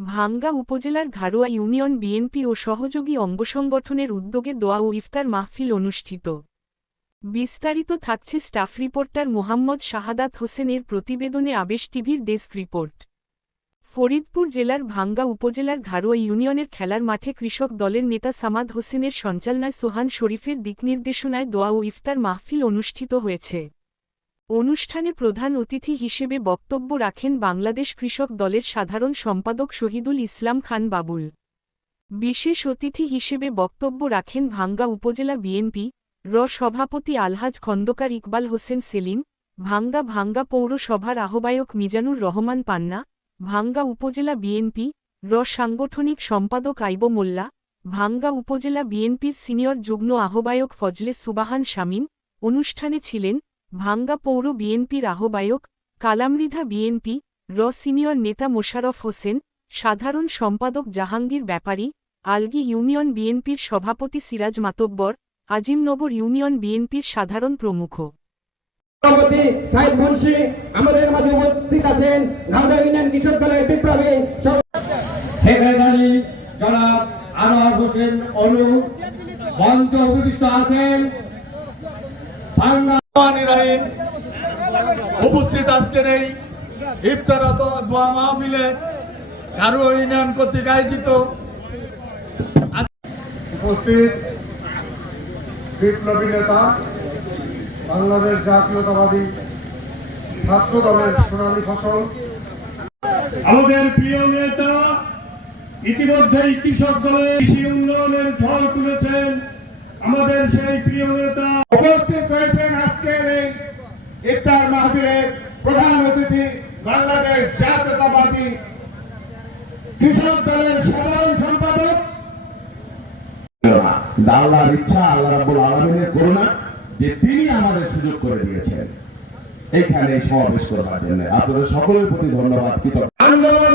ভাঙ্গা উপজেলার ঘারোয়া union BNP ও সহযোগী অঙ্গসংগঠনের উদ্যোগে দোয়া ও ইফতার মাহফিল অনুষ্ঠিত। বিস্তারিত থাকছে স্টাফ রিপোর্টার মোহাম্মদ শাহাদাত হোসেনের প্রতিবেদনে আবেশ টিভির ডেস্ক রিপোর্ট। ফরিদপুর জেলার ভাঙ্গা উপজেলার ঘারোয়া ইউনিয়নের খেলার মাঠে কৃষক দলের নেতা সামাদ হোসেনের সঞ্চালনায় সোহান শরীফের দিকনির্দেশনায় দোয়া ও ইফতার মাহফিল অনুষ্ঠিত হয়েছে। অনুষ্ঠানে প্রধান অতিথি হিসেবে বক্তব্য রাখেন বাংলাদেশ কৃষক দলের সাধারণ সম্পাদক শহীদুল ইসলাম খান বাবুল। বিশেষ অতিথি হিসেবে বক্তব্য রাখেন ভাঙ্গা উপজেলা বিএনপি র সভাপতি আলহাজ খন্দকার ইকবাল হোসেন সেলিম, ভাঙ্গা ভাঙ্গা পৌরসভার আহ্বায়ক মিজানুর রহমান পান্না, ভাঙ্গা উপজেলা বিএনপি র সাংগঠনিক সম্পাদক আইব মোল্লা, ভাঙ্গা উপজেলা বিএনপির সিনিয়র যুগ্ম আহ্বায়ক ফজলে সুবাহান শামীম। অনুষ্ঠানে ছিলেন ভাঙ্গা পৌর বিএনপির আহ্বায়ক কালামৃধা বিএনপি র সিনিয়র নেতা মোশারফ হোসেন সাধারণ সম্পাদক জাহাঙ্গীর ব্যাপারী আলগি ইউনিয়ন বিএনপির সভাপতি সিরাজ মাতব্বর আজিমনগর ইউনিয়ন বিএনপির সাধারণ প্রমুখ। সভাপতি সাইদ মুন্সি আমাদের মাঝে উপস্থিত আছেন ঘাউড়া ইউনিয়ন কৃষক দলের বিপ্লবী সেক্রেটারি জনাব আনোয়ার হোসেন অনু মঞ্চ উপবিষ্ট আছেন বাংলা রহমানির রহিম। উপস্থিত আজকের এই ইফতার ও দোয়া মাহফিলে কারু ইউনিয়ন কর্তৃক আয়োজিত উপস্থিত বিপ্লবী নেতা বাংলাদেশ জাতীয়তাবাদী ছাত্র দলের সোনালী ফসল আমাদের প্রিয় নেতা ইতিমধ্যেই কৃষক দলের কৃষি উন্নয়নের ঝড় তুলেছেন আমাদের সেই প্রিয় নেতা উপস্থিত এই ইফতার মাহফিলের প্রধান অতিথি বাংলাদেশ জাতীয়তাবাদী কৃষক দলের সাধারণ সম্পাদক। আল্লাহর ইচ্ছা আল্লাহ রাব্বুল আলমিনের করুণা যে তিনি আমাদের সুযোগ করে দিয়েছেন। এখানে সমাবেশ করবার জন্য। আপনাদের সকলের প্রতি ধন্যবাদ কৃতজ্ঞ আন্দোলন